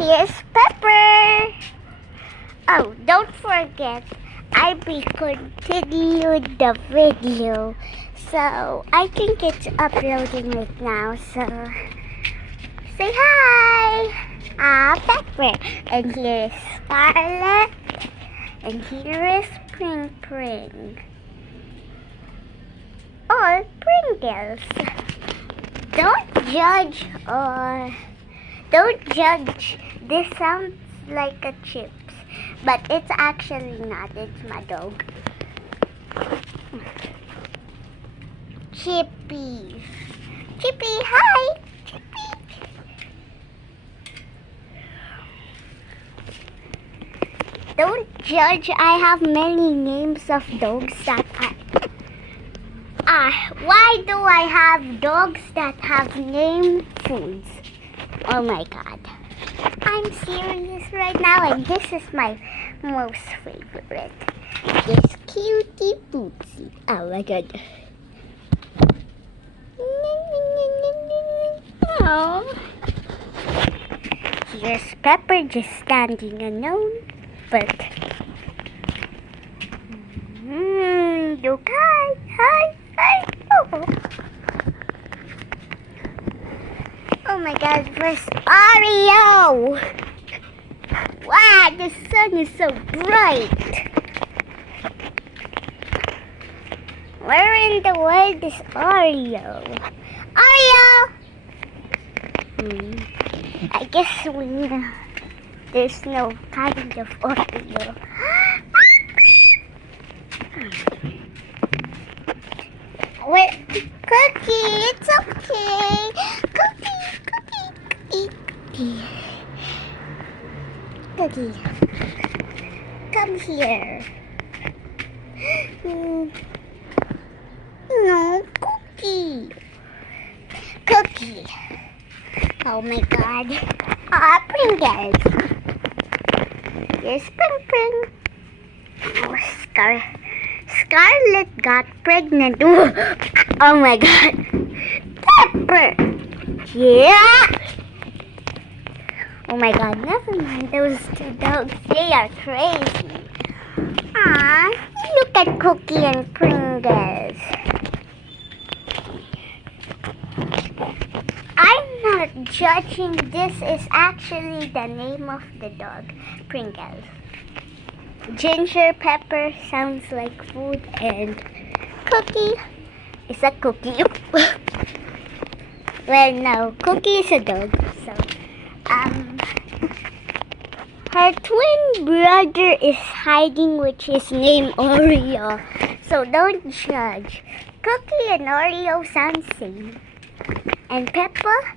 Here's Pepper. Oh, don't forget, I will continue the video. So, I think it's uploading right now. So, say hi. Pepper. And here is Scarlet. And here is Pring Pring. Or Pringles. Don't judge. This sounds like a chips, but it's actually not. It's my dog. Chippy. Chippy, hi. Chippy. Don't judge. I have many names of dogs that why do I have dogs that have name foods? Oh my god. I'm serious right now, and this is my most favorite. This cutie bootsy. Oh my god. Oh. Here's Pepper just standing alone, but look, hi. Oh my god, where's Oreo? Wow, the sun is so bright. Where in the world is Oreo? Oreo! I guess there's no kind of Oreo. Wait, Cookie, it's okay. Cookie, come here. No, Cookie. Oh my god. Pringles. Here's Pring. Oh, Scarlet got pregnant. Oh my god. Pepper. Yeah. Oh my god, never mind. Those two dogs, they are crazy. Look at Cookie and Pringles. I'm not judging. This is actually the name of the dog, Pringles. Ginger Pepper sounds like food, and Cookie is a cookie. Well, no, Cookie is a dog. So, her twin brother is hiding, which is named Oreo. So don't judge. Cookie and Oreo sound same. And Pepper?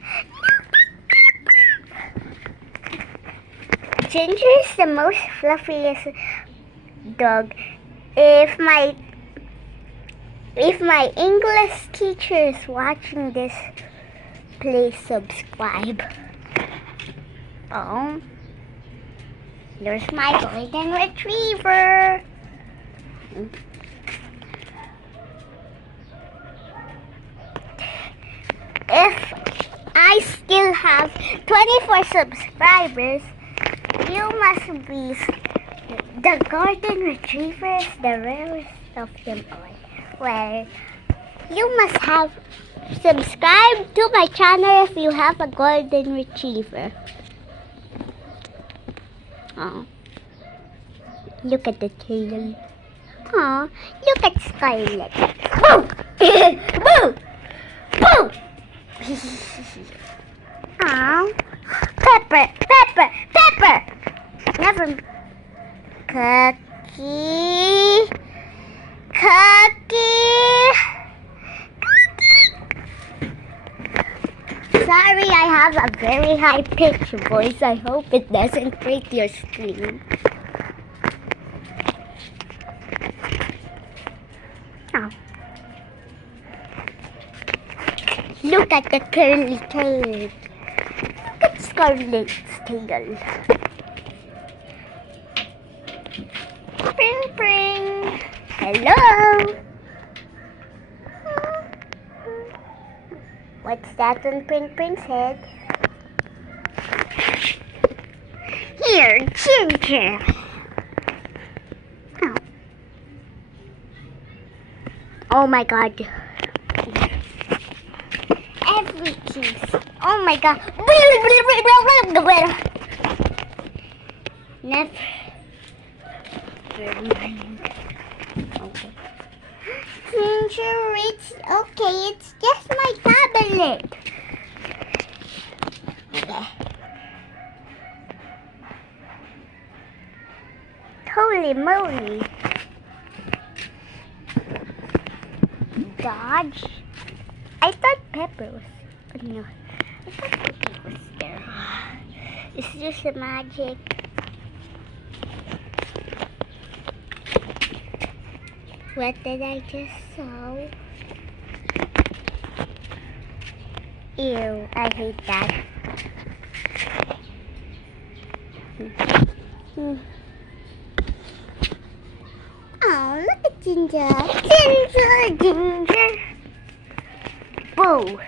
Ginger is the most fluffiest dog. If my English teacher is watching this, please subscribe. Oh, there's my golden retriever. If I still have 24 subscribers, you must be the golden retriever is the rarest of them all. Well, you must have subscribed to my channel if you have a golden retriever. Oh, look at the tail. Oh, look at Scarlet. Boo! Boo! Boo! Oh, Pepper! Never. Cookie. Sorry, I have a very high-pitched voice. I hope it doesn't break your screen. Oh. Look at the curly tail. Look at Scarlet's tail. Pring. Hello. What's that on Pring's head? Ginger. Oh, oh my God. Everything. Oh my God. Never mind. Okay. Ginger, it's okay. It's just my tablet. Okay. Holy moly. Dodge. I thought Pepper was. No. I thought Pepper was there. Is this a magic? What did I just saw? Ew, I hate that. Oh, look at Ginger. Ginger. Boo.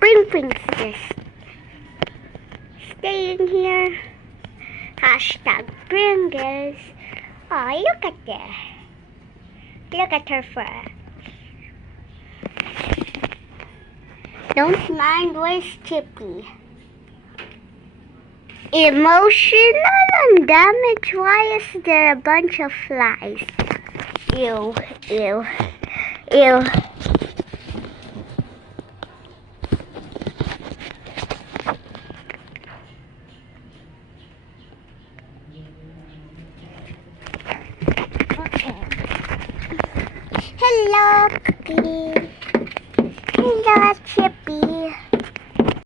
Pringsters. Stay in here. Hashtag Pringles. Oh, look at that. Look at her fur. Don't mind, where's Chippy? Emotional and damage. Why is there a bunch of flies? Ew, ew, ew. Okay. Hello, Cookie.